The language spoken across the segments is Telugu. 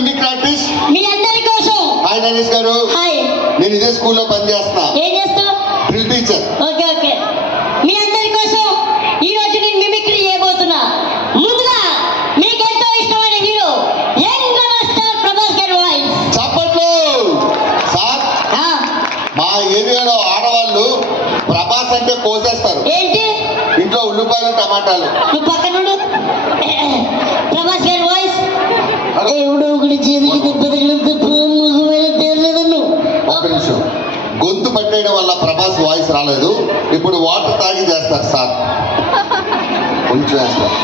Mimicry artist. మీ అందరి కోసం. హాయ్ నరేష్ గారు. హాయ్. నేను ఇదే స్కూల్లో పనిచేస్తున్నా. ఏం చేస్తావు? Drill teacher. Okay okay. మీ అందరి కోసం ఈ రోజు నేను మిమిక్రీ చేయబోతున్నా. ముందుగా మీకు ఎంతో ఇష్టమైన hero young rebel star Prabhas గారి వాయిస్. చప్పట్లు. సార్, మా ఏరియాలో ఆడవాళ్ళు ప్రభాస్ అంటే కోసేస్తారు. ఏంటి? ఇంట్లో ఉల్లిపాయలు టమాటాలు. నువ్వు పక్కనుండు. ప్రభాస్ గారి వాయిస్. ఎవడో ఒకటి చేతికి దెబ్బతగడం తప్ప మగవేళ తేలేదన్ను. ఒక్క నిమిషం. గొంతు పట్టేయడం వల్ల ప్రభాస్ వాయిస్ రాలేదు. ఇప్పుడు వాటర్ తాగి చేస్తారు సార్. కొంచెం వేస్తారు.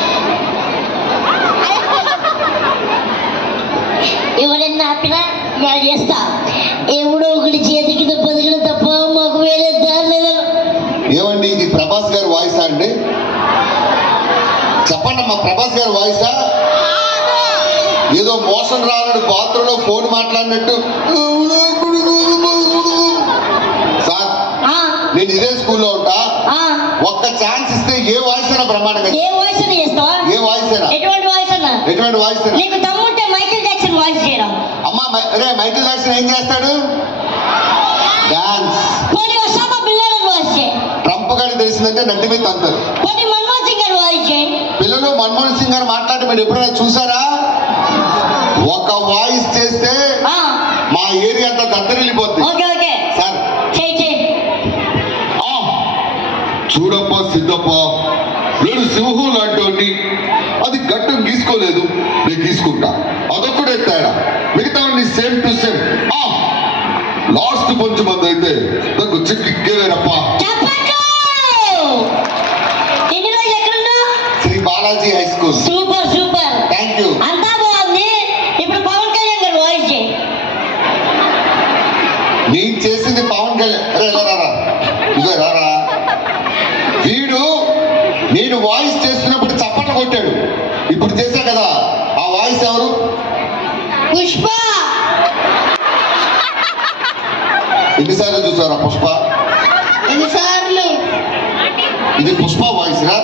ఎవరన్నా ఆపినా నేను చేస్తా. ఎవడో ఒకటి చేతికి దెబ్బతగడం తప్ప మాకు వేరే దారి లేదన్ను. ఏమండి ఇది ప్రభాస్ గారి వాయిసా అండి? చెప్పండి అమ్మా, ప్రభాస్ గారి వాయిసా? ఏదో మోషన్ రానడు పాత్రలో ఫోన్ మాట్లాడినట్టు. సార్, నేను ఇదే స్కూల్లో ఉంటా. ఒక్క ఛాన్స్ ఇస్తే ఏ వాయిస్ అయినా బ్రహ్మాండంగా. ఏ వాయిస్ అయినా చేస్తావా? ఏ వాయిస్ అయినా. ఎటువంటి వాయిస్ అయినా. ఎటువంటి వాయిస్ అయినా. నీకు దమ్ముంటే మైకేల్ జాక్సన్ వాయిస్ చేయడం. అమ్మా అరే, మైకేల్ జాక్సన్ ఏం చేస్తాడు? డాన్స్. పోనీ ఒసామా బిన్ లాడెన్ వాయిస్ చేయి. ట్రంప్ గారికి తెలిసిందంటే నడ్డి మీద తంతారు. పోనీ మన్మోహన్ సింగ్ గారి వాయిస్ చేయి. పిల్లలు మన్మోహన్ సింగ్ గారు మాట్లాడి మీరు ఎప్పుడైనా చూసారా? ఒక వాయిస్ చేస్తే మా ఏరియా అంతా దద్దరిల్లిపోద్ది. Okay okay. సార్ చేయి చేయి. చూడప్ప సిద్ధప్ప, నేను సింహం లాంటి అది గట్టం గీసుకోలేదు, నేను గీసుకుంటా. అదొక్కడే తేడా, మిగతా సేమ్ టు సేమ్. లాస్ట్ కొంచెం మంది అయితే నాకు చిక్కేవేరప్ప. ఎన్ని రోజులు ఎక్కడున్నా? Shri Balaji high school. Super super. Thank you. అంతా బాగుంది. ఇప్పుడు పవన్ కళ్యాణ్ గారు వాయిస్ చేయి. నేను చేసింది పవన్ కళ్యాణ్. అరే ఎలా రారా, ఇదో రారా. వీడు నేను వాయిస్ చేస్తున్నప్పుడు చప్పట్లు కొట్టాడు. ఇప్పుడు చేశా కదా, ఆ వాయిస్ ఎవరు? పుష్ప. ఎన్నిసార్లు చూసారా పుష్ప? ఎన్నిసార్లు? ఇది పుష్ప వాయిస్ రా.